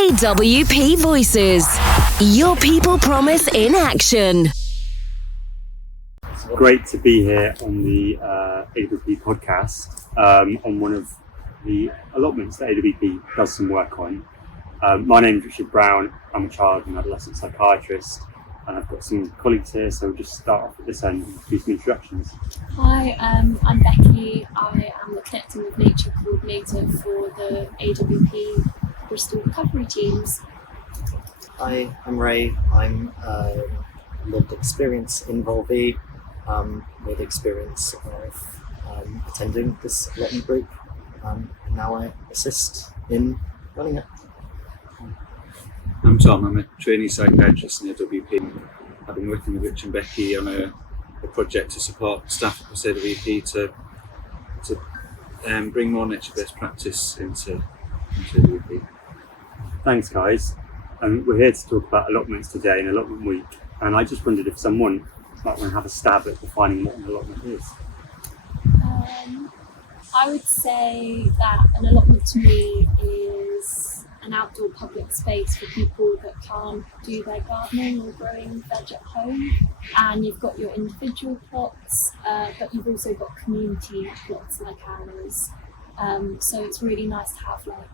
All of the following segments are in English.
AWP Voices, your people promise in action. It's great to be here on the AWP podcast on one of the allotments that AWP does some work on. My name is Richard Brown. I'm a child and adolescent psychiatrist, and I've got some colleagues here, so we'll just start off at this end and do some introductions. Hi, I'm Bekki. I am the Connecting with Nature coordinator for the AWP Bristol recovery teams. Hi, I'm Ray. I'm with Experience and Involvee with experience of attending this allotment group, and now I assist in running it. I'm Tom. I'm a trainee psychiatrist in AWP. I've been working with Rich and Bekki on a project to support staff across AWP to bring more nature-based practice into AWP. Thanks, guys. We're here to talk about allotments today, in allotment week, and I just wondered if someone might want to have a stab at defining what an allotment is. I would say that an allotment to me is an outdoor public space for people that can't do their gardening or growing veg at home. And you've got your individual plots, but you've also got community plots like ours. So it's really nice to have, like,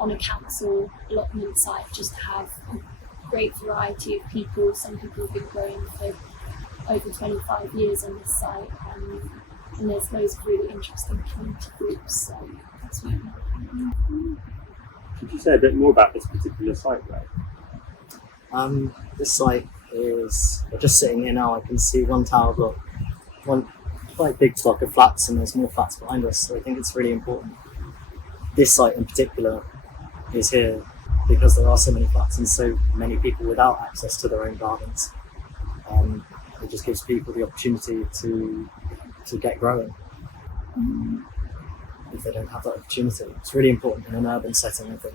on a council allotment site, just to have a great variety of people. Some people have been growing for over 25 years on this site, and there's loads of really interesting community groups. So that's really nice. Could you say a bit more about this particular site, Ray? This site is, just sitting here now, I can see one tower block, one quite big block of flats, and there's more flats behind us, so I think it's really important. This site in particular is here because there are so many flats and so many people without access to their own gardens. It just gives people the opportunity to get growing if they don't have that opportunity. It's really important in an urban setting, I think.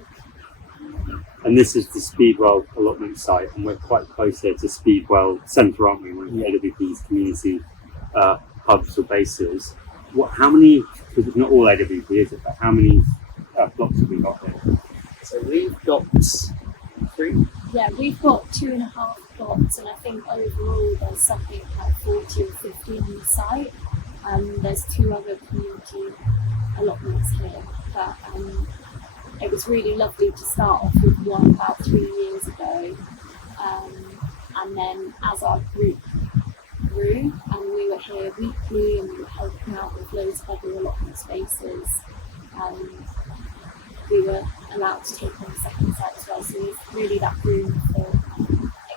And this is the Speedwell allotment site, and we're quite close here to Speedwell Centre, aren't we? One of AWP's community hubs or bases. How many, because it's not all AWP, is it, but how many blocks have we got here? So we've got 3. Yeah, we've got 2.5 plots, and I think overall there's something like 40 or 50 on the site. There's 2 other community allotments here, but it was really lovely to start off with one about 3 years ago, and then as our group grew and we were here weekly and we were helping out with loads of other allotment spaces, we were allowed to take on the second site as well, so there's really that room for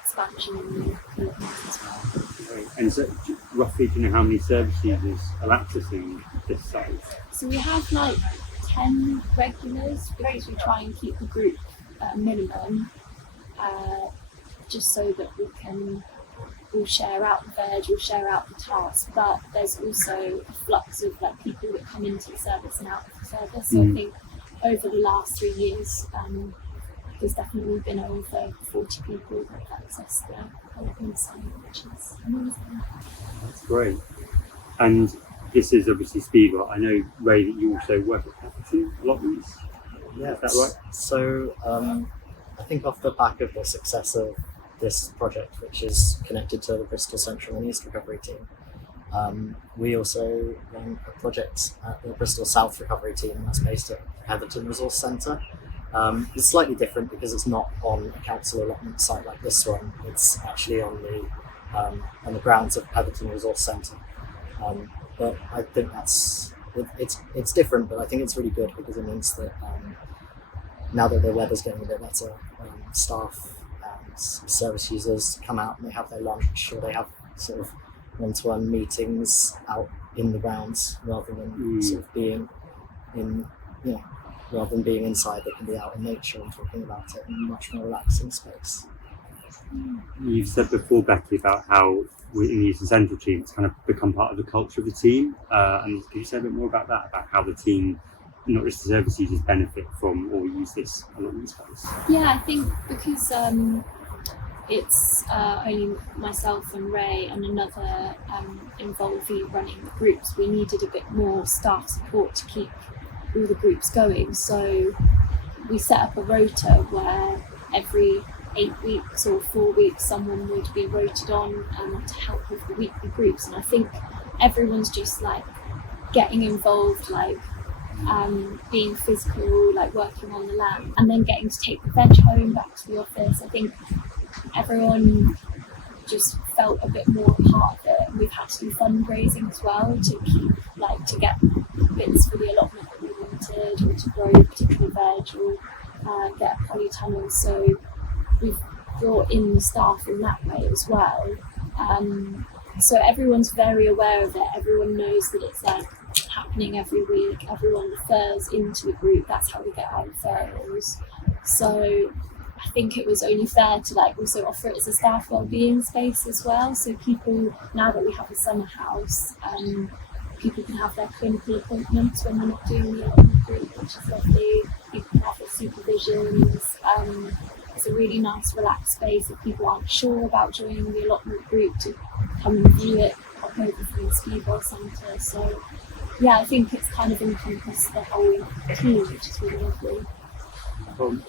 expansion in the allotments as well. Right. And so, roughly, do you know how many service users are accessing this site? So we have like 10 regulars, because we try and keep the group at a minimum, just so that we can all share out the veg, all share out the tasks, but there's also a flux of, like, people that come into the service and out of the service. So I think over the last 3 years, there's definitely been over 40 people that have accessed the allotment site, which is amazing. That's great. And this is obviously Speedwell. I know, Ray, that you also work at Pepperton allotments. Yeah, is that right? So I think off the back of the success of this project, which is connected to the Bristol Central and East recovery team, we also run a project at the Bristol South recovery team that's based at Petherton Resource Centre. It's slightly different because it's not on a council allotment site like this one. It's actually on the grounds of Petherton Resource Centre. But I think it's different, but I think it's really good because it means that now that the weather's getting a bit better, staff and service users come out and they have their lunch, or they have sort of one-to-one meetings out in the grounds rather than sort of being in, rather than being inside. They can be out in nature and talking about it in a much more relaxing space. You've said before, Bekki, about how in using central team, it's kind of become part of the culture of the team. And can you say a bit more about that, about how the team, not just the service users, benefit from or use this allotment space? Yeah, I think because it's only myself and Ray and another involvee running the groups, we needed a bit more staff support to keep all the groups going. So we set up a rota where every 8 weeks or 4 weeks someone would be rotated on to help with the weekly groups. And I think everyone's just like getting involved, like being physical, like working on the land, and then getting to take the veg home back to the office. I think everyone just felt a bit more a part of it. We've had to do fundraising as well to keep, like, to get bits for the allotment that we wanted, or to grow particular veg, or get a polytunnel. So we've brought in the staff in that way as well. So everyone's very aware of it. Everyone knows that it's like happening every week. Everyone refers into the group. That's how we get our referrals. So I think it was only fair to like also offer it as a staff wellbeing space as well. So people, now that we have a summer house, people can have their clinical appointments when they're not doing the allotment group, which is lovely. People can have their supervisions. It's a really nice relaxed space if people aren't sure about joining the allotment group to come and view it, pop over from the ski ball centre. So yeah, I think it's kind of encompassed the whole team, which is really lovely.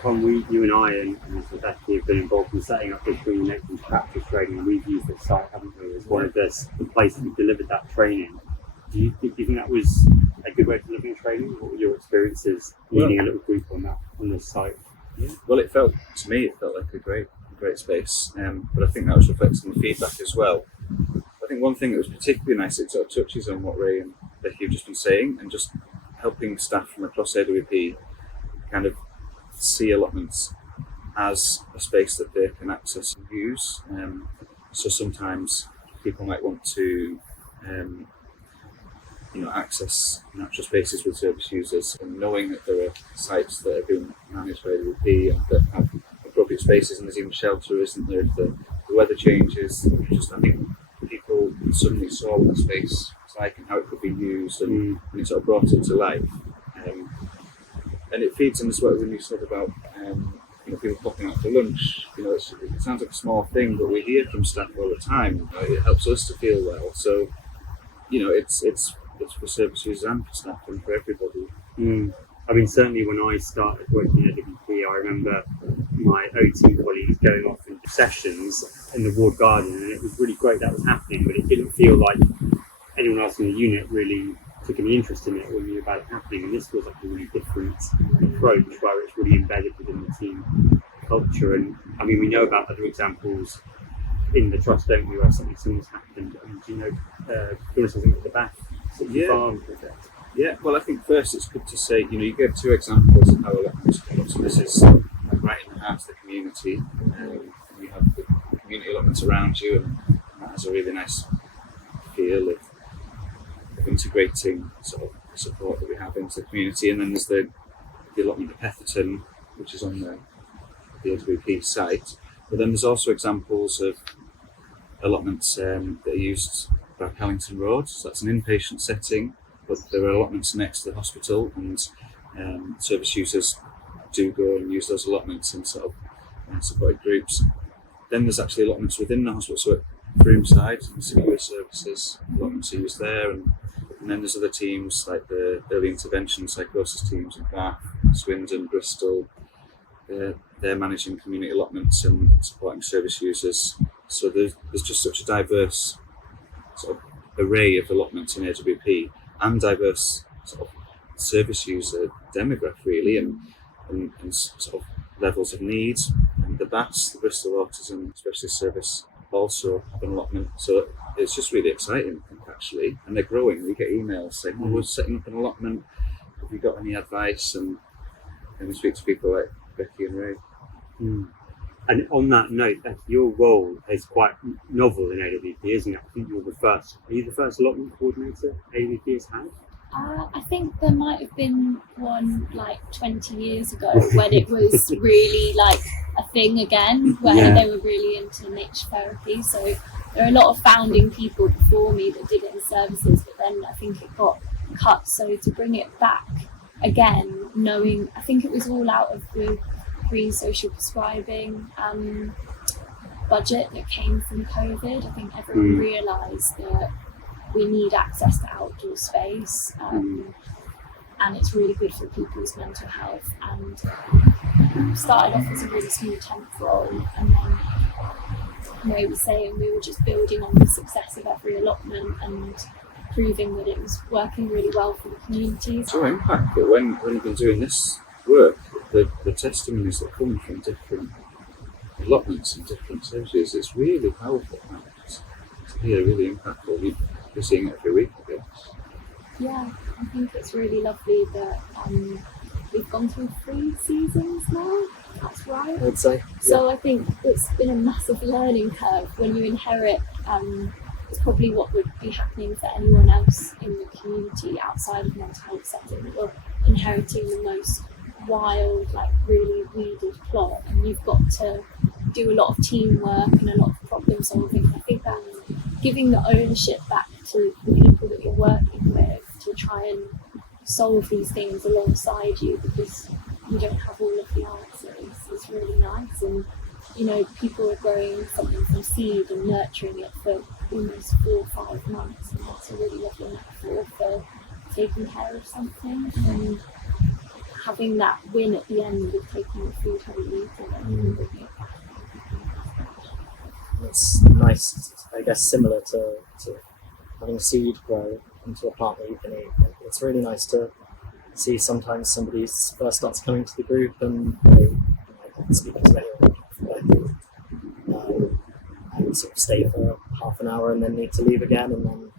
Tom, you and I and Bekki have been involved in setting up this reconnecting practice training, and we've used this site, haven't we, as one of the places we delivered that training. Do you think that was a good way of delivering training? What were your experiences leading a little group on this site? Yeah. Well, it felt like a great space, but I think that was reflected in the feedback as well. I think one thing that was particularly nice, it sort of touches on what Ray and Bekki have just been saying, and just helping staff from across AWP kind of see allotments as a space that they can access and use. So sometimes people might want to access natural spaces with service users, and knowing that there are sites that are being managed by AWP and that have appropriate spaces, and there's even shelter, isn't there, if the weather changes. I think people suddenly saw what the space was like and how it could be used, and it sort of brought it to life. And it feeds in as well when you said about people popping out for lunch. It sounds like a small thing, but we hear from staff all the time. It helps us to feel well. So it's for service users and for staff and for everybody. I mean, certainly when I started working at AWP, I remember my OT colleagues going off into sessions in the ward garden, and it was really great that was happening, but it didn't feel like anyone else in the unit really took any interest in it or knew about it happening. And this feels like a really different approach where it's really embedded within the team culture. And I mean, we know about other examples in the trust, don't we, where something similar's happened. And do you know, something at the back? Farm project. Yeah, well, I think first it's good to say, you gave two examples of how allotments come up. So this is right in the heart of the community. You have the community allotments around you, and that has a really nice feel of integrating sort of support that we have into the community. And then there's the allotment of Petherton, which is on the AWP site. But then there's also examples of allotments that are used by Callington Road. So that's an inpatient setting, but there are allotments next to the hospital, and service users do go and use those allotments in sort of supported groups. Then there's actually allotments within the hospital, so at Broomside and severe services, allotments are used there, and then there's other teams like the early intervention psychosis teams in Bath, Swindon, Bristol. They're managing community allotments and supporting service users. So there's just such a diverse sort of array of allotments in AWP, and diverse sort of service user demographic really, and sort of levels of need. And the BAS, the Bristol Autism Specialist Service, also have an allotment. So it's just really exciting, I think, actually. And they're growing. We get emails saying, we're setting up an allotment. Have you got any advice? And we speak to people like Bekki and Ray. And on that note, your role is quite novel in AWP, isn't it? I think you're the first. Are you the first allotment coordinator AWP has had? I think there might have been one like 20 years ago when it was really like a thing again, where they were really into nature therapy. So there are a lot of founding people before me that did it in services, but then I think it got cut. So to bring it back again, knowing, I think it was all out of the pre-social prescribing budget that came from COVID. I think everyone realised that we need access to outdoor space, and it's really good for people's mental health. And started off as a really small temp role, and then we were saying we were just building on the success of every allotment and proving that it was working really well for the community. So impactful when you've been doing this work, the testimonies that come from different allotments and different services, it's really powerful. It's really impactful. You're seeing it every week, I guess. Yeah, I think it's really lovely that we've gone through 3 seasons now. That's right. I would say. So I think it's been a massive learning curve when you inherit. It's probably what would be happening for anyone else in the community outside of mental health setting. You're inheriting the most wild, like really weeded plot, and you've got to do a lot of teamwork and a lot of problem solving. I think that giving the ownership back to the people that you're working with to try and solve these things alongside you, because you don't have all of the answers, is really nice. And people are growing something from seed and nurturing it for almost 4 or 5 months, and that's a really lovely metaphor for taking care of something and having that win at the end of taking the food home and eating it and bringing it back. It's nice, I guess, similar to having seed grow into a plant that you can eat. It's really nice to see sometimes somebody first starts coming to the group and they speak to anyone and sort of stay for half an hour and then need to leave again, and then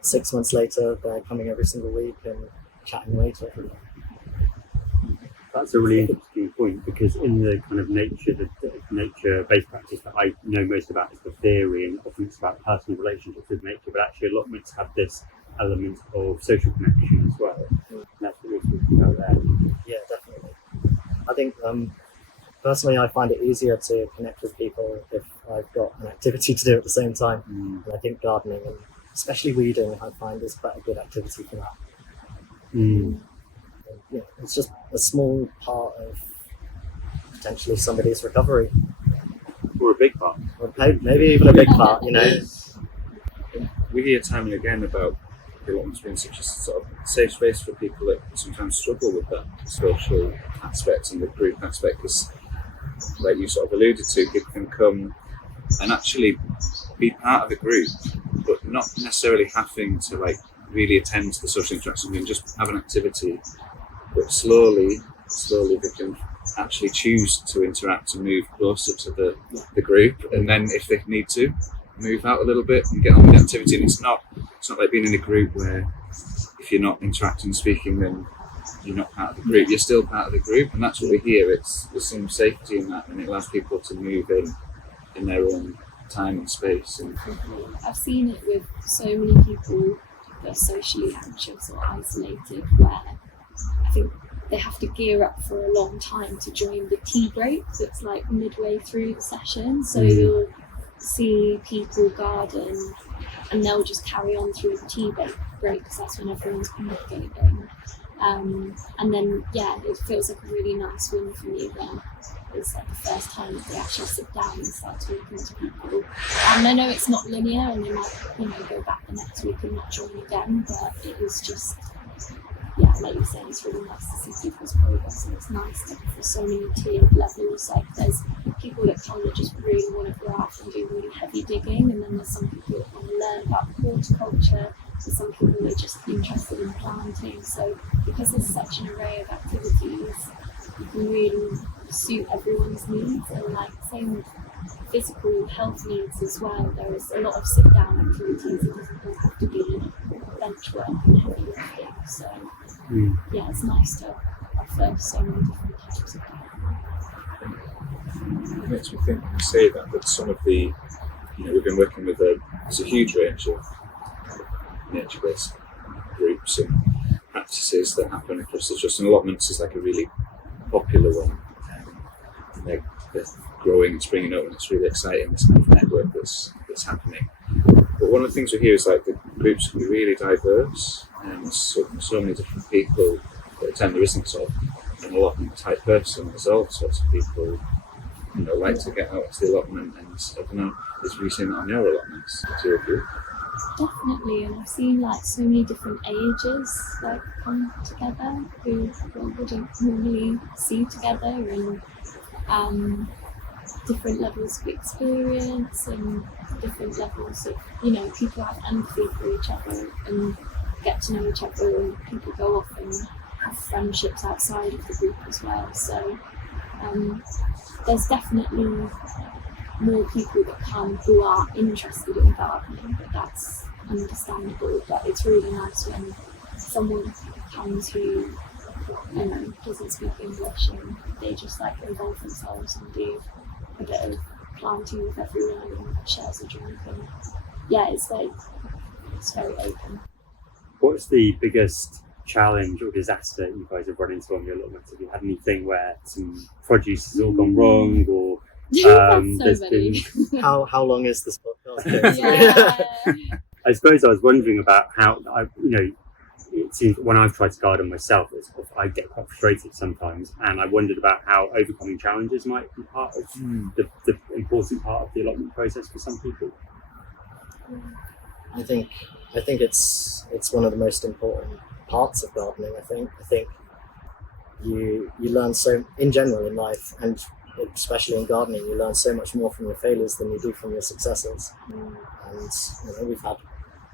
6 months later they're coming every single week and chatting away to everyone. That's a really interesting point, because in the kind of the nature-based practice that I know most about is the theory, and often it's about personal relationships with nature, but actually allotments have this element of social connection as well. And that's what we're talking about there. Yeah, definitely. I think personally I find it easier to connect with people if I've got an activity to do at the same time. And I think gardening, and especially weeding, I find is quite a good activity for that. Yeah, it's just a small part of potentially somebody's recovery. Or a big part. Or maybe even a big part, We hear time and again about the allotments being such a sort of safe space for people that sometimes struggle with that social aspect and the group aspect, because, like you sort of alluded to, people can come and actually be part of a group, but not necessarily having to really attend to the social interaction and just have an activity. But slowly they can actually choose to interact and move closer to the group, and then if they need to, move out a little bit and get on with the activity. And it's not like being in a group where if you're not interacting and speaking, then you're not part of the group. You're still part of the group, and that's what we hear. There's some safety in that, and it allows people to move in their own time and space. And I've seen it with so many people that are socially anxious or isolated, where I think they have to gear up for a long time to join the tea break that's like midway through the session. So you'll see people garden and they'll just carry on through the tea break because that's when everyone's communicating. And then, it feels like a really nice win for me when it's like the first time that they actually sit down and start talking to people. And I know it's not linear, and they might, go back the next week and not join again, but it is just, like you said, it's really nice to see people's progress, and it's nice for so many tiered levels. Like there's people that come that just really want to go out and do really heavy digging, and then there's some people that want to learn about horticulture. There's some people that are just interested in planting. So because there's such an array of activities, you can really suit everyone's needs. And same with physical health needs as well. There is a lot of sit-down activities. It doesn't all have to be bench work and heavy lifting. So it's nice to offer so many different types of gardening. It makes me think when you say that some of the, we've been working with there's a huge range of nature-based groups and practices that happen across the trust, and allotments is like a really popular one. They're growing and springing up, and it's really exciting, this kind of network that's happening. But one of the things we hear is the groups can be really diverse, and there's so many different people that attend. There isn't sort of an allotment type person. There's all sorts of people like to get out to the allotment, and I don't know, have you seen that on your allotments, the two of you? Definitely, and I've seen like so many different ages like come together who wouldn't normally see together, and different levels of experience and different levels of, people have empathy for each other and get to know each other, and people go off and have friendships outside of the group as well. So there's definitely more people that come who are interested in gardening, but that's understandable. But it's really nice when someone comes who doesn't speak English and they just like involve themselves and do a bit of planting with everyone and shares a drink, and it's very open. What's the biggest challenge or disaster you guys have run into on your allotments? Have you had anything where some produce has all gone wrong, or there's so many. How long is this podcast? I suppose I was wondering about how it seems when I've tried to garden myself, I get quite frustrated sometimes, and I wondered about how overcoming challenges might be part of the important part of the allotment process for some people. I think it's one of the most important parts of gardening. I think you learn so in general in life, and especially in gardening, you learn so much more from your failures than you do from your successes. And we've had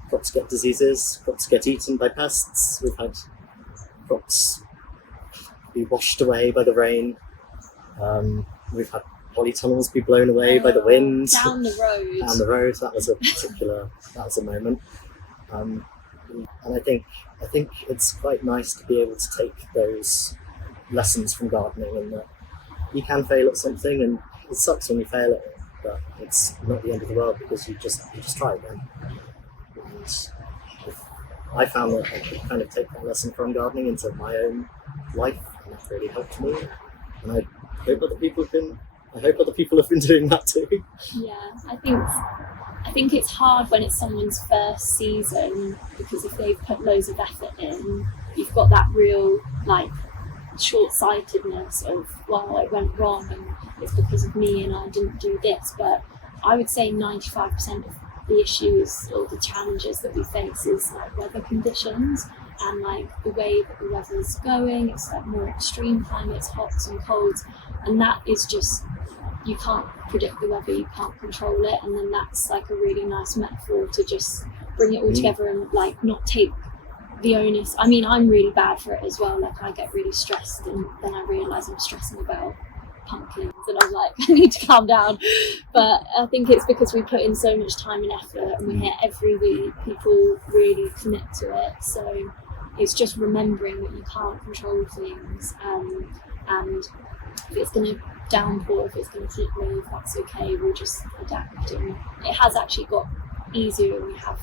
crops get diseases, crops get eaten by pests, we've had crops be washed away by the rain, we've had polytunnels be blown away by the wind. Down the road, that was a moment. And I think it's quite nice to be able to take those lessons from gardening, and that you can fail at something, and it sucks when you fail at it, but it's not the end of the world because you just try again. And I found that I could kind of take that lesson from gardening into my own life, and that really helped me. And I hope other people have been doing that too. Yeah, I think it's hard when it's someone's first season, because if they've put loads of effort in, you've got that real short-sightedness of, well, it went wrong and it's because of me and I didn't do this. But I would say 95% of the issues or the challenges that we face is weather conditions and the way that the weather's going. It's more extreme climates, hots and colds, and that is just, you can't predict the weather, you can't control it, and then that's a really nice metaphor to just bring it all together and not take the onus. I mean, I'm really bad for it as well. I get really stressed, and then I realise I'm stressing about pumpkins, and I'm I need to calm down. But I think it's because we put in so much time and effort, and we're here every week. People really commit to it, so it's just remembering that you can't control things, and if it's going to downpour, if it's going to heat wave, that's okay. We'll just adapt, and it has actually got easier, and we have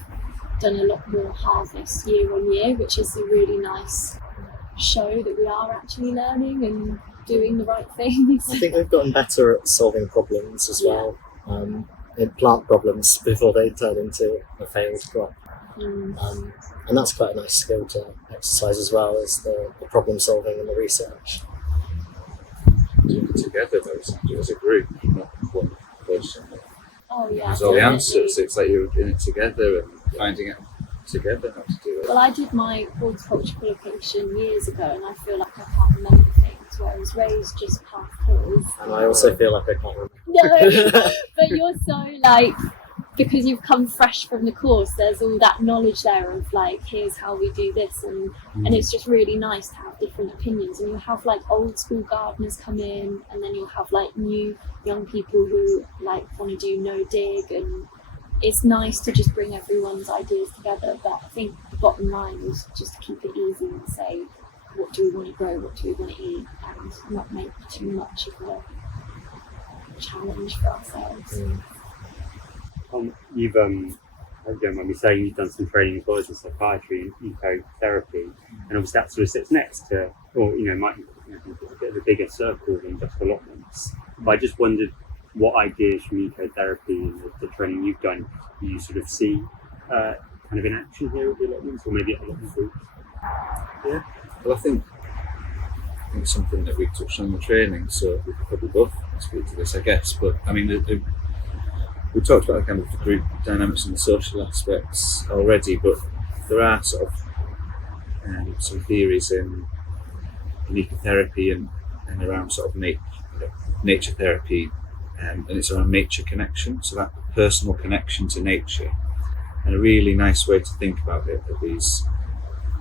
done a lot more harvest year on year, which is a really nice show that we are actually learning and doing the right things. I think we've gotten better at solving problems as well, in plant problems before they turn into a failed crop. And that's quite a nice skill to exercise as well, as the problem solving and the research. Doing it together though, as a group, not one person. Oh yeah. There's all the answers. It's you're in it together and finding out together how to do it. Well, I did my horticulture qualification years ago, and I feel like I can't remember things, whereas Ray's just passed his. And I also feel like I can't remember. No, but you're so because you've come fresh from the course, there's all that knowledge there of here's how we do this, and it's just really nice to have different opinions, and you'll have old school gardeners come in, and then you'll have new young people who want to do no dig, and it's nice to just bring everyone's ideas together. But I think the bottom line is just to keep it easy and say, what do we want to grow, what do we want to eat, and not make too much of a challenge for ourselves. You've, I don't mind me saying, you've done some training as well as in psychiatry and ecotherapy, and obviously that sort of sits next to, or might be a bit of a bigger circle than just allotments. But I just wondered what ideas from ecotherapy and the training you've done you sort of see kind of in action here with the allotments, or maybe at allotment groups. Yeah, well, I think something that we touched on in the training, so we could probably both speak to this, I guess. But I mean, we talked about kind of the group dynamics and the social aspects already, but there are sort of some theories in ecotherapy and around sort of nature therapy, and it's around nature connection, so that personal connection to nature. And a really nice way to think about it are these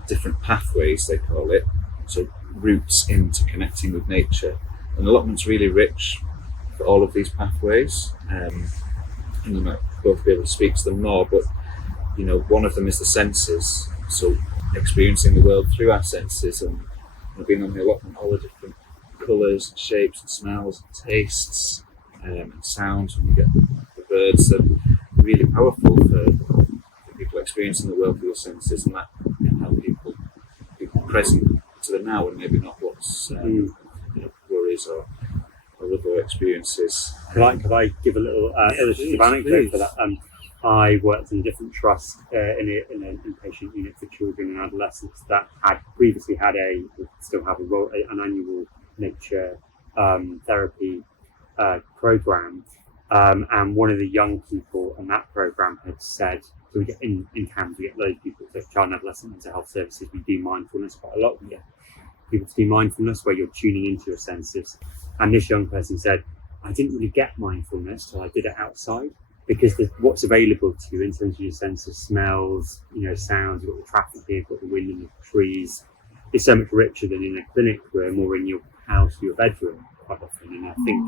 different pathways, they call it, so routes into connecting with nature. And allotment's really rich for all of these pathways, and you might both be able to speak to them more, but one of them is the senses, so experiencing the world through our senses, and being on the allotment, all the different colours and shapes and smells and tastes and sounds when you get the birds, are really powerful for people experiencing the world through your senses, and that can help people be present to the now and maybe not what's worries or other experiences. Could I give a little illustrative anecdote for that? I worked in a different trust in an inpatient unit for children and adolescents that had previously had still have an annual nature therapy program, and one of the young people on that program had said, so we get in CAMS, we get loads of people, so child and adolescent mental health services, we do mindfulness quite a lot. We get people to do mindfulness where you're tuning into your senses, and this young person said, I didn't really get mindfulness till I did it outside, because what's available to you in terms of your sense of smells, sounds, you've got the traffic here, you've got the wind in the trees, it's so much richer than in a clinic where more in your house or your bedroom quite often. And I think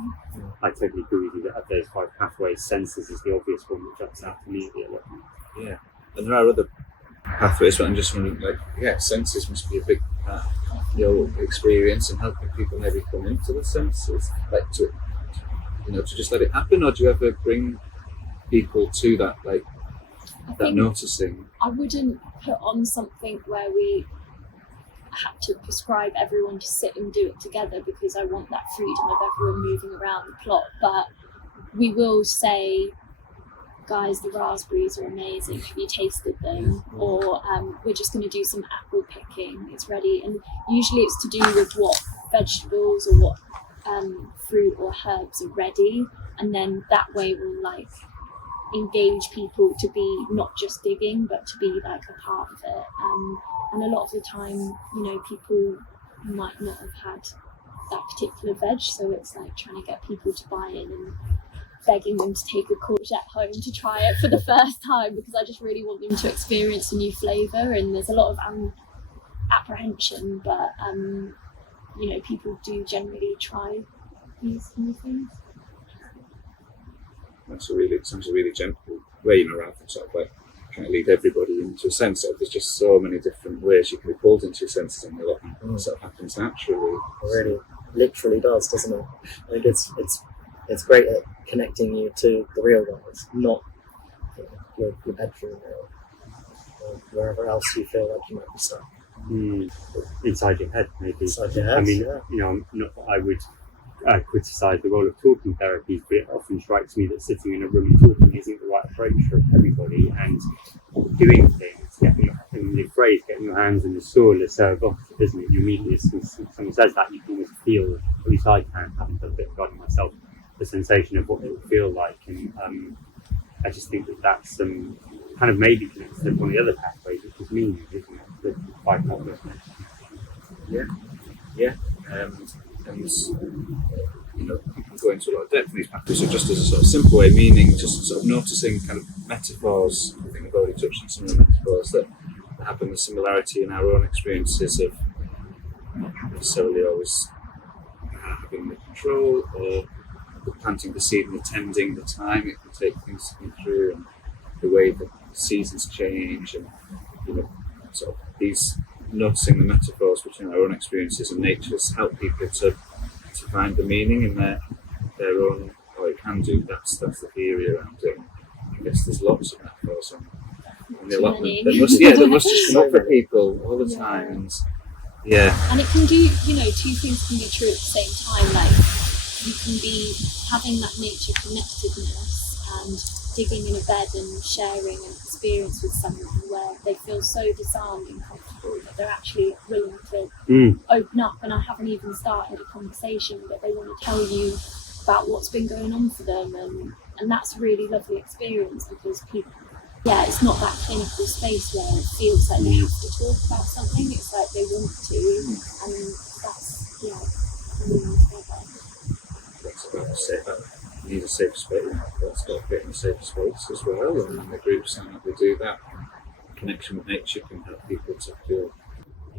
I totally agree with you that of those 5 pathways, senses is the obvious one that jumps out to me at the allotment. Yeah, and there are other pathways, but I'm just wondering, senses must be a big part of your experience and helping people maybe come into the senses, to just let it happen, or do you ever bring people to that, that noticing? I wouldn't put on something where we had to prescribe everyone to sit and do it together, because I want that freedom of everyone moving around the plot. But we will say, guys, the raspberries are amazing, have you tasted them? Or we're just going to do some apple picking, it's ready. And usually it's to do with what vegetables or what fruit or herbs are ready, and then that way we'll engage people to be not just digging but to be a part of it, and a lot of the time people might not have had that particular veg, so it's trying to get people to buy in and begging them to take a courgette home to try it for the first time, because I just really want them to experience a new flavour. And there's a lot of apprehension, but people do generally try these new things. Sounds a really gentle way, rather than sort of trying to lead everybody into a sense. There's just so many different ways you can be pulled into your senses, and a lot sort of happens naturally. It really, literally does, doesn't it? I think it's great at connecting you to the real world, not your bedroom or wherever else you feel like you might be stuck. Inside your head, maybe. Inside your head, I mean, not that I would criticise the role of talking therapies, but it often strikes me that sitting in a room and talking isn't the right approach for everybody, and doing things, the phrase getting your hands in the soil is so evocative, isn't it? You immediately, as someone says that, you can almost feel, at least I can, having done a bit of gardening myself, the sensation of what it would feel like. And I just think that's kind of maybe connected to one of the other pathways, which is meaning, isn't it? The 5 pathways. Yeah. And you can go into a lot of depth in these pathways. So just as a sort of simple way, meaning just sort of noticing kind of metaphors. I think I've already touched on some of the metaphors that happen, the similarity in our own experiences of not necessarily always having the control, or the planting the seed and the tending, the time it can take things to come through, and the way that seasons change, and sort of these noticing the metaphors between our own experiences and nature's help people to find the meaning in their own, or it can do. That's the theory around it. I guess there's lots of metaphors on the allotment that must just come up for people all the time. And and it can do, 2 things can be true at the same time. You can be having that nature connectedness and digging in a bed and sharing an experience with someone where they feel so disarmed and comfortable that they're actually willing to open up, and I haven't even started a conversation, but they want to tell you about what's been going on for them, And that's a really lovely experience because people, it's not that clinical space where it feels like they have to talk about something. It's like they want to, and that's coming together. That's about safe. You need a safe space. That's got to fit in a safe space as well. And the groups sound like they do that. Connection with nature can help people to feel.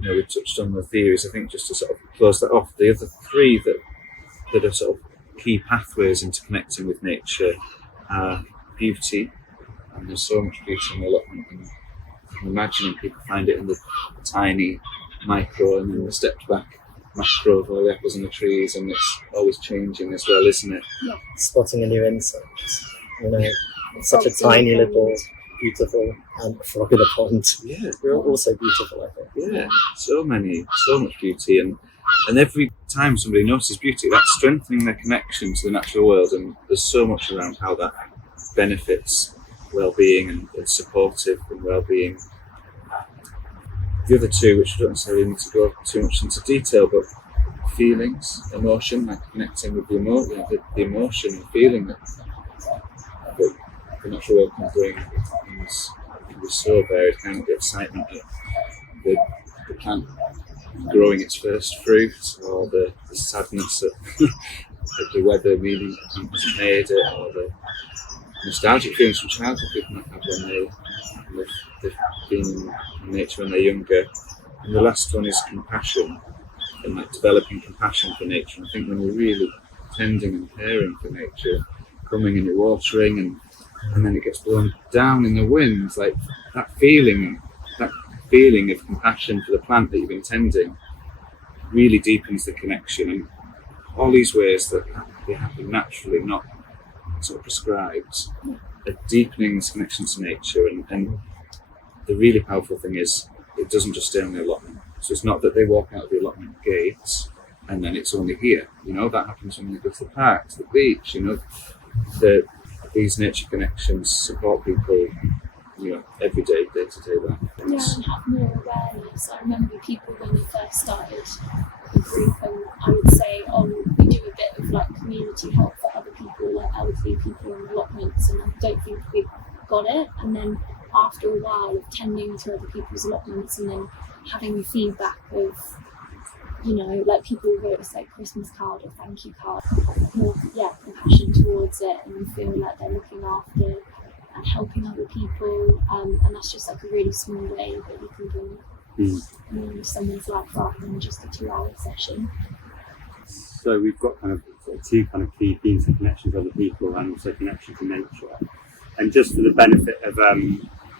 We touched on the theories. I think just to sort of close that off, the other three that are sort of key pathways into connecting with nature are beauty. And there's so much beauty in the allotment, and I'm imagining people find it in the tiny micro and then the stepped back macro of all the apples in the trees, and it's always changing as well, isn't it? Yeah. Spotting a new insect, such a tiny little beautiful frog in a pond. Yeah, They're also beautiful, I think. Yeah, so much beauty, and every time somebody notices beauty, that's strengthening their connection to the natural world, and there's so much around how that benefits well-being and supportive and well-being. The other two, which I don't necessarily need to go too much into detail, but feelings, emotion, like connecting with the emotion and feeling that the natural world can bring, things can be so varied. Kind of the excitement of the plant growing its first fruit, or the sadness at the weather meaning the plant hasn't made it, or the nostalgic feelings from childhood people might have when they've been in nature when they're younger. And the last one is compassion, and like developing compassion for nature. And I think when you're really tending and caring for nature, coming and you're watering, and then it gets blown down in the wind, like that feeling of compassion for the plant that you've been tending really deepens the connection. And all these ways that they happen naturally, not sort of prescribed, are deepening this connection to nature. And the really powerful thing is it doesn't just stay on the allotment. So it's not that they walk out of the allotment gates and then it's only here. That happens when they go to the park, to the beach. These nature connections support people, every day, day to day life. And have more awareness. I remember people when we first started the group, and I would say, we do a bit of like community help for other people, like elderly people in allotments, and I don't think we got it. And then after a while of tending to other people's allotments and then having the feedback of, like people wrote us like Christmas card or thank you card, more compassion towards it, and you feel like they're looking after and helping other people, and that's just like a really small way that you can bring someone's life rather than just a 2-hour session. So we've got kind of two kind of key themes of connection to other people and also connection to nature. And just for the benefit of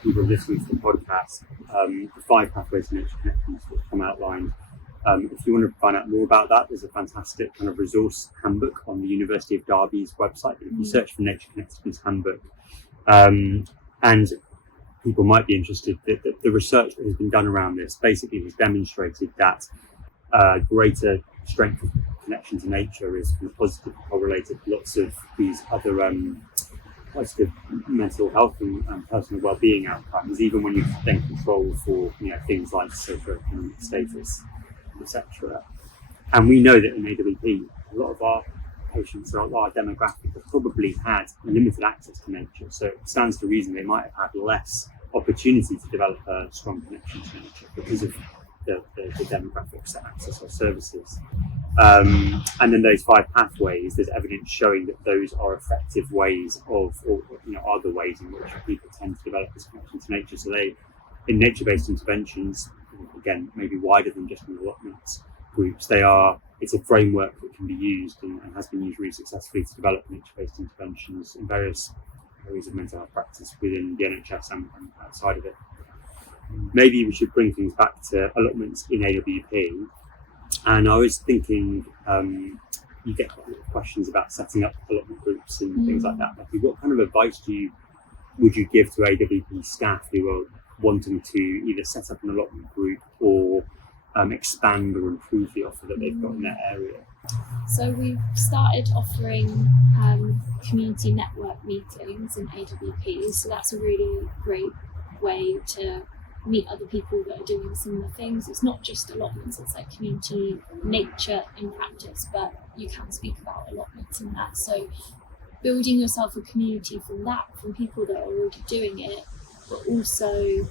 people listening to the podcast, the 5 pathways to nature connections which come outlined. If you want to find out more about that, there's a fantastic kind of resource handbook on the University of Derby's website. If you search for Nature Connectedness Handbook, and people might be interested that the research that has been done around this basically has demonstrated that greater strength of connection to nature is kind of positively correlated with lots of these other positive mental health and personal well-being outcomes, even when you then control for things like socioeconomic status, etc. And we know that in AWP, a lot of our patients or our demographic have probably had limited access to nature, so it stands to reason they might have had less opportunity to develop a strong connection to nature because of the demographics that access our services. And then those 5 pathways, there's evidence showing that those are effective ways of, are the ways in which people tend to develop this connection to nature. So they, in nature-based interventions, again, maybe wider than just in allotments groups, it's a framework that can be used and has been used really successfully to develop nature-based interventions in various areas of mental health practice within the NHS and outside of it. Maybe we should bring things back to allotments in AWP. And I was thinking, you get quite a lot of questions about setting up allotment groups and things like that. What kind of advice would you give to AWP staff who are wanting to either set up an allotment group or expand or improve the offer that they've got in that area? So we've started offering community network meetings in AWP, so that's a really great way to meet other people that are doing similar things. It's not just allotments, it's like community nature in practice, but you can speak about allotments in that. So building yourself a community from that, from people that are already doing it, but also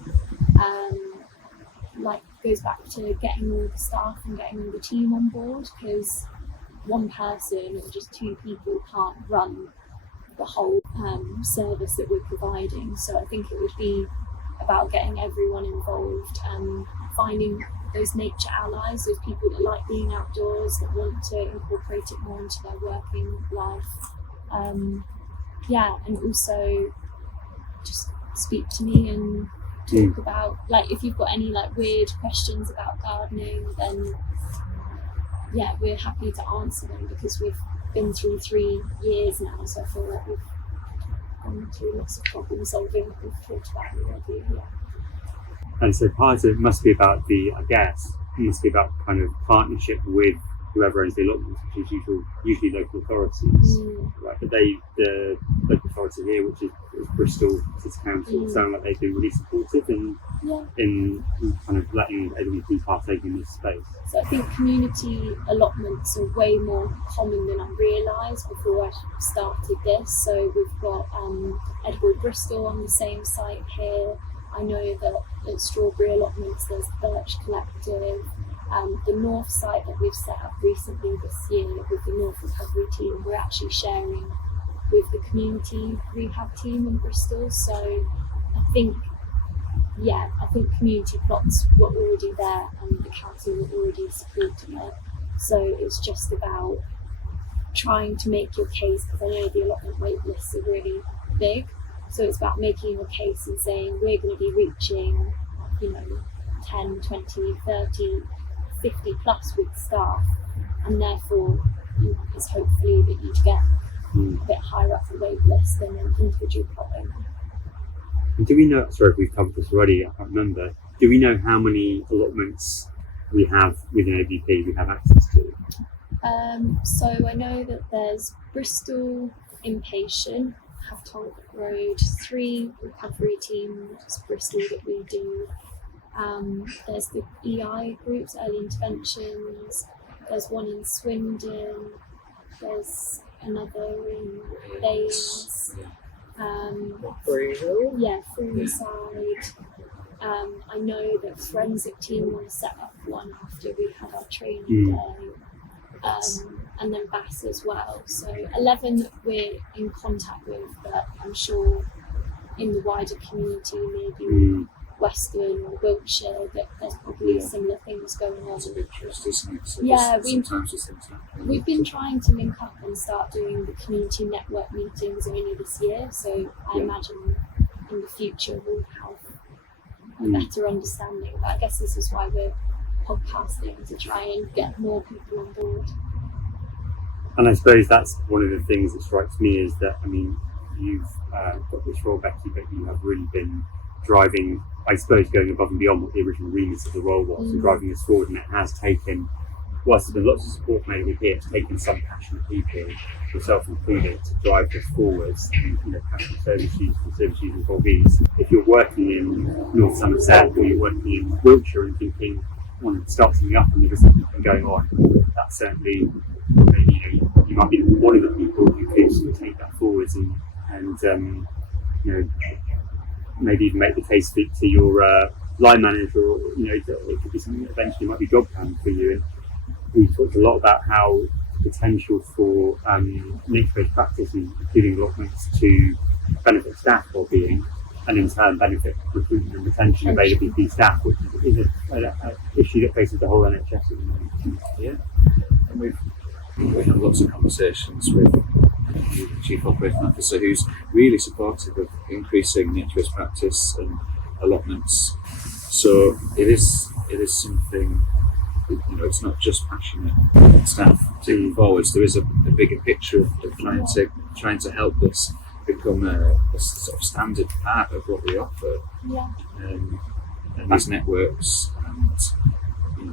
like goes back to getting all the staff and getting all the team on board, because one person or just two people can't run the whole service that we're providing. So I think it would be about getting everyone involved and finding those nature allies, those people that like being outdoors, that want to incorporate it more into their working life. And also just speak to me and talk about, like, if you've got any like weird questions about gardening, then we're happy to answer them, because we've been through 3 years now, so I feel like we've gone through lots of problem solving. We've talked about it already. And so part of it must be about kind of partnership with whoever owns the allotments, which is usually local authorities. Right? But the local authority here, which is Bristol City Council, sound like they've been really supportive in kind of letting AWP partake in this space. So I think community allotments are way more common than I realised before I started this. So we've got Edinburgh Bristol on the same site here. I know that at Strawberry Allotments there's Birch Collective. The North site that we've set up recently this year with the North Recovery team, we're actually sharing with the community rehab team in Bristol. So I think community plots were already there and the council were already supporting it. So it's just about trying to make your case, because I know the allotment wait lists are really big. So it's about making your case and saying we're going to be reaching, 10, 20, 30, 50 plus with staff, and therefore it's hopefully that you'd get a bit higher up the wait list than an individual plot owner. And do we know, sorry if we've covered this already, I can't remember, do we know how many allotments we have within AWP we have access to? So I know that there's Bristol Inpatient, Have Talbot Road, 3 recovery teams, Bristol, that we do. There's the EI groups, early interventions. There's one in Swindon. There's another in Baines. Freeside. I know that forensic team want to set up one after we have our training day. And then Bass as well. So 11 that we're in contact with, but I'm sure in the wider community, maybe Western or Wiltshire, that there's probably similar things going on. It's of interest, isn't it? So sometimes these things happen. We've been trying to link up and start doing the community network meetings only this year, so I imagine in the future we'll have a better understanding. But I guess this is why we're podcasting, to try and get more people on board. And I suppose that's one of the things that strikes me is that, you've got this role, Bekki, but you have really been driving, I suppose, going above and beyond what the original remit of the role was, and driving this forward. And it has taken, whilst there's been lots of support from AWP, it's taken some passionate people, yourself included, to drive this forwards. And, passionate service users involvees. If you're working in North Somerset or you're working in Wiltshire and thinking, I want to start something up and there's something going on, that's certainly, you might be one of the people who could sort of take that forwards and maybe even make the case to your line manager, or it could be something that eventually might be job planning for you. And we've talked a lot about how the potential for nature-based practice, including allotments, to benefit staff well-being and in turn benefit recruitment and retention of AWP staff, which is an issue that faces the whole NHS at the moment. Yeah, and we've had lots of conversations with the Chief Operating Officer, who's really supportive of increasing nature-based practice and allotments. So it is something, it's not just passionate staff taking forwards. There is a bigger picture of trying to help this become a sort of standard part of what we offer. And these networks and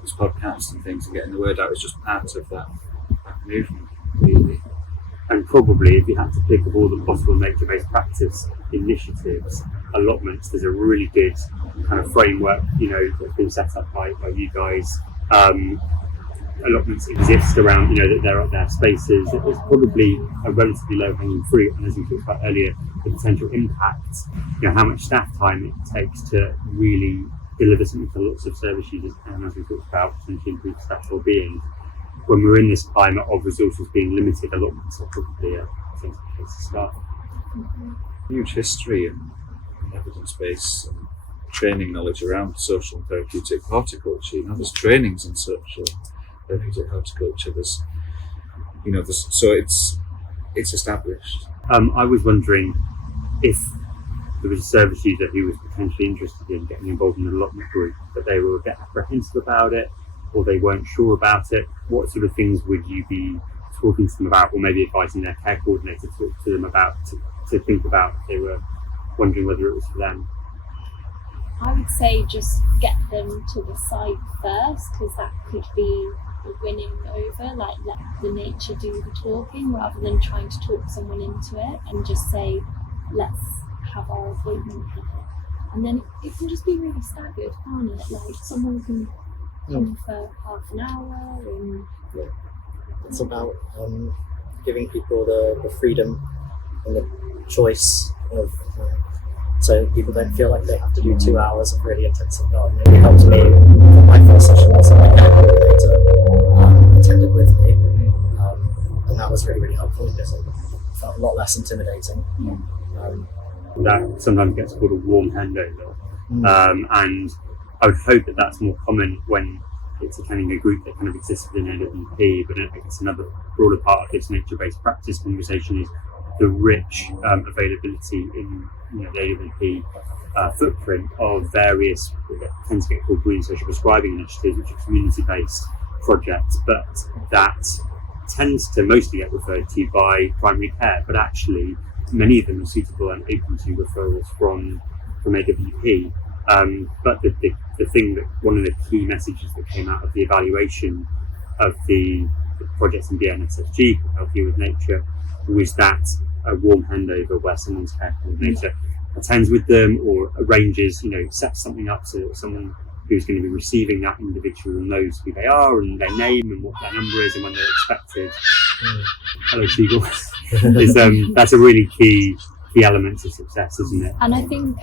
this podcast and things, and getting the word out is just part of that movement, really. And probably, if you had to pick of all the possible nature-based practice initiatives, allotments, there's a really good kind of framework, that's been set up by you guys, allotments exist around, that there are their spaces, it's probably a relatively low-hanging fruit. And as we talked about earlier, the potential impact, how much staff time it takes to really deliver something to lots of service users, and as we talked about, potentially improve staff well-being. When we're in this climate of resources being limited, allotments are probably a sensible place to start. Huge history and evidence-based and training knowledge around social and therapeutic horticulture. There's trainings in social therapeutic horticulture. So it's established. I was wondering if there was a service user who was potentially interested in getting involved in an allotment group, but they were a bit apprehensive about it, or they weren't sure about it. What sort of things would you be talking to them about, or maybe advising their care coordinator to talk to them about, to think about if they were wondering whether it was for them? I would say just get them to the site first, because that could be winning over, like let the nature do the talking rather than trying to talk someone into it, and just say, let's have our appointment here. And then it can just be really staggered, can't it? Like someone can come for half an hour and... It's about giving people the freedom and the choice of so people don't feel like they have to do 2 hours of really intensive gardening. It helped me for my first session as my care coordinator attended with me, and that was really, really helpful because it felt a lot less intimidating. That sometimes gets called a warm handover, and I would hope that that's more common when it's attending a group that kind of exists within AWP, but I guess another broader part of this nature-based practice conversation is the rich availability in the AWP footprint of various, tend to get called green social prescribing initiatives, which are community-based projects, but that tends to mostly get referred to by primary care, but actually many of them are suitable and open to referrals from AWP. But the thing that one of the key messages that came out of the evaluation of the projects in BNSFG, Healthier with Nature, was that a warm handover where someone's care coordinator attends with them or arranges, sets something up so that someone who's going to be receiving that individual knows who they are and their name and what their number is and when they're expected. Hello, Siegel. That's a really key element to success, isn't it? And I think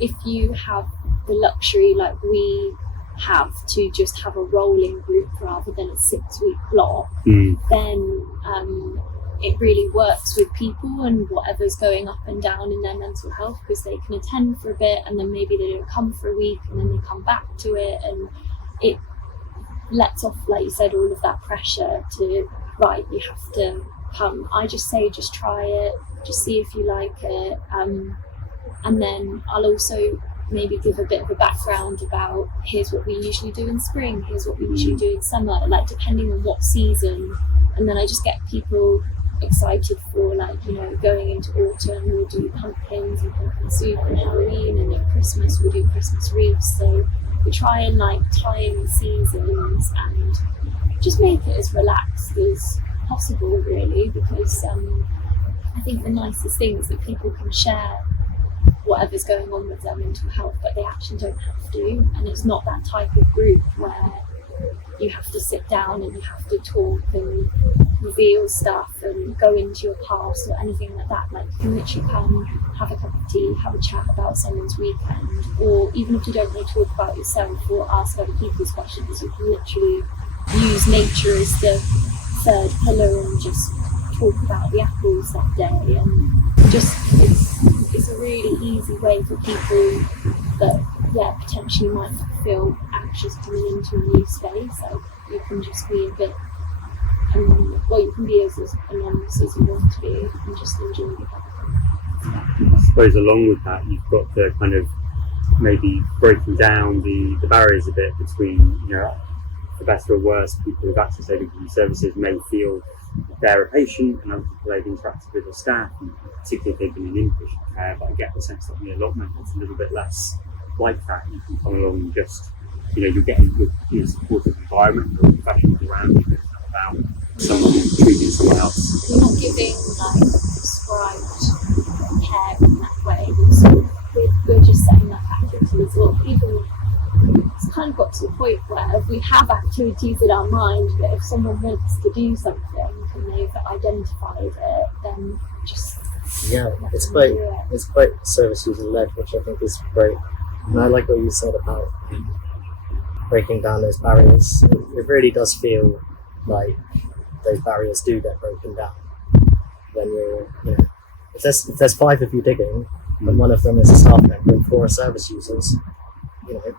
if you have the luxury, like we have, to just have a rolling group rather than a 6-week block, then it really works with people and whatever's going up and down in their mental health, because they can attend for a bit and then maybe they don't come for a week and then they come back to it, and it lets off, like you said, all of that pressure to, right, you have to come. I just say, just try it, just see if you like it, and then I'll also maybe give a bit of a background about here's what we usually do in spring, here's what we usually do in summer, like depending on what season, and then I just get people excited for, like, going into autumn we'll do pumpkins and pumpkin soup, and Halloween, and then Christmas we'll do Christmas wreaths. So we try and tie in the seasons and just make it as relaxed as possible, really, because I think the nicest thing is that people can share whatever's going on with their mental health, but they actually don't have to, and it's not that type of group where you have to sit down and you have to talk and reveal stuff and go into your past or anything like that. Like, you can literally come, have a cup of tea, have a chat about someone's weekend, or even if you don't want to talk about yourself or ask other people's questions, you can literally use nature as the third pillar and just talk about the apples that day, and just it's a really easy way for people that potentially might feel anxious coming into a new space. Like, you can just be a bit you can be as anonymous as you want to be and just enjoy the garden. I suppose along with that, you've got the kind of maybe breaking down the barriers a bit between, for better or worse, people who've accessed AWP services may feel they're a patient and other people they've interacted with the staff, and particularly if they've been in inpatient care, but I get the sense that in the allotment it's a little bit less like that. You can come along and just, you're getting a supportive environment or professionals around you. It's not about someone treating someone else. We're not giving prescribed care in that way. We're just setting up activities, or even it's kind of got to the point where we have activities in our mind, but if someone wants to do something and they've identified it, then just it's let them quite do it. it's quite service user led, which I think is great. And I like what you said about breaking down those barriers. It really does feel like those barriers do get broken down when if there's 5 of you digging and one of them is a staff member and 4 are service users, it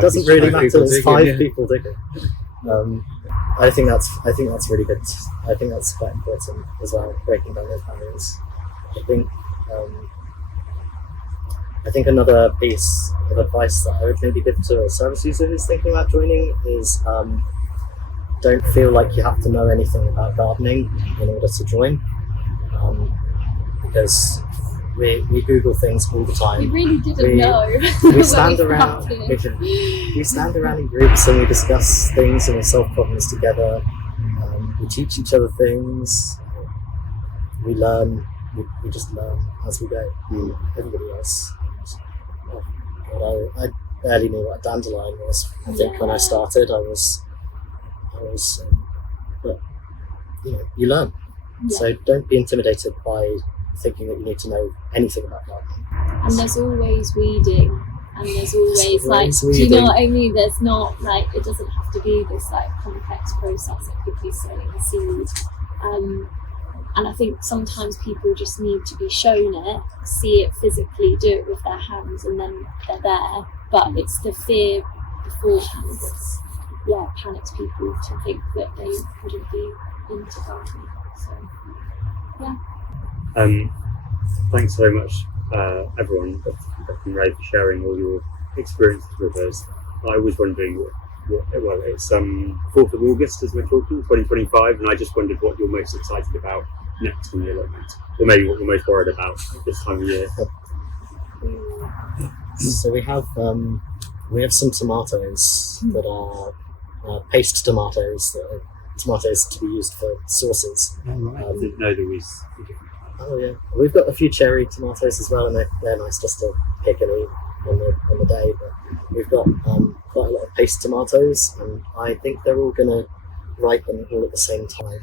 doesn't really matter. It's 5 people digging. I think that's really good. I think that's quite important as well, breaking down those barriers. I think another piece of advice that I would maybe give to a service user who's thinking about joining is don't feel like you have to know anything about gardening in order to join, because we Google things all the time. We really didn't know. We stand around. We stand around in groups and we discuss things and we solve problems together. We teach each other things. We learn. We just learn as we go. Everybody else. I barely knew what a dandelion was. I think when I started, I was. But you learn. Yeah. So don't be intimidated by thinking that you need to know anything about gardening. And there's always weeding, and there's always do you know what I mean? There's not it doesn't have to be this complex process. It could be sowing a seed. And I think sometimes people just need to be shown it, see it physically, do it with their hands, and then they're there. But it's the fear beforehand that panics people to think that they wouldn't be into gardening. So Thanks so much, everyone, Bekki and Ray, for sharing all your experiences with us. I was wondering it's 4th of August as we're talking, 2025, and I just wondered what you're most excited about next in the allotment, or maybe what you're most worried about this time of year. So we have some tomatoes that are paste tomatoes, that are tomatoes to be used for sauces. I didn't know there was. Oh yeah, we've got a few cherry tomatoes as well, and they're nice just to pick and eat on the day. But we've got quite a lot of paste tomatoes, and I think they're all going to ripen all at the same time.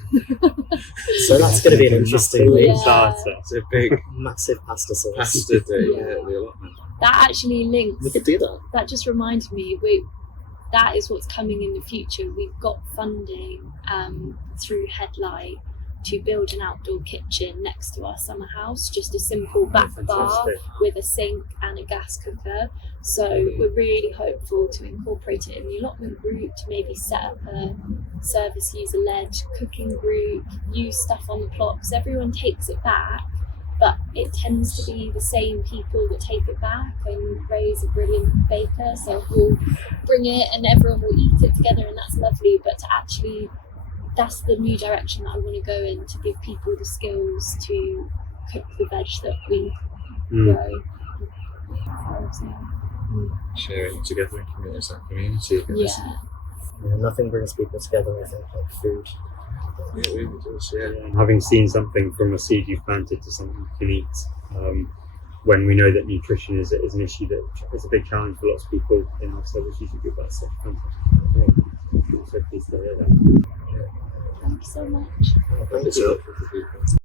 So that's going to be an interesting week. It's a big massive pasta sauce. pasta day at the allotment. that actually links. We could do that. That just reminded me. That is what's coming in the future. We've got funding through Headlight to build an outdoor kitchen next to our summer house, just a simple back bar with a sink and a gas cooker. So we're really hopeful to incorporate it in the allotment group, to maybe set up a service user led cooking group, use stuff on the plot, because everyone takes it back, but it tends to be the same people that take it back, and Ray's a brilliant baker, so we'll bring it and everyone will eat it together, and that's lovely. But to actually, that's the new direction that I want to go in, to give people the skills to cook the veg that we grow. Sharing together in communities and community. Yeah, nothing brings people together, I think, like food. Yeah, it really does, yeah. And having seen something from a seed you've planted to something you can eat, when we know that nutrition is an issue that is a big challenge for lots of people in our service user group, that's fantastic. I'm so pleased to hear that. Thank you so much. It's helpful for people.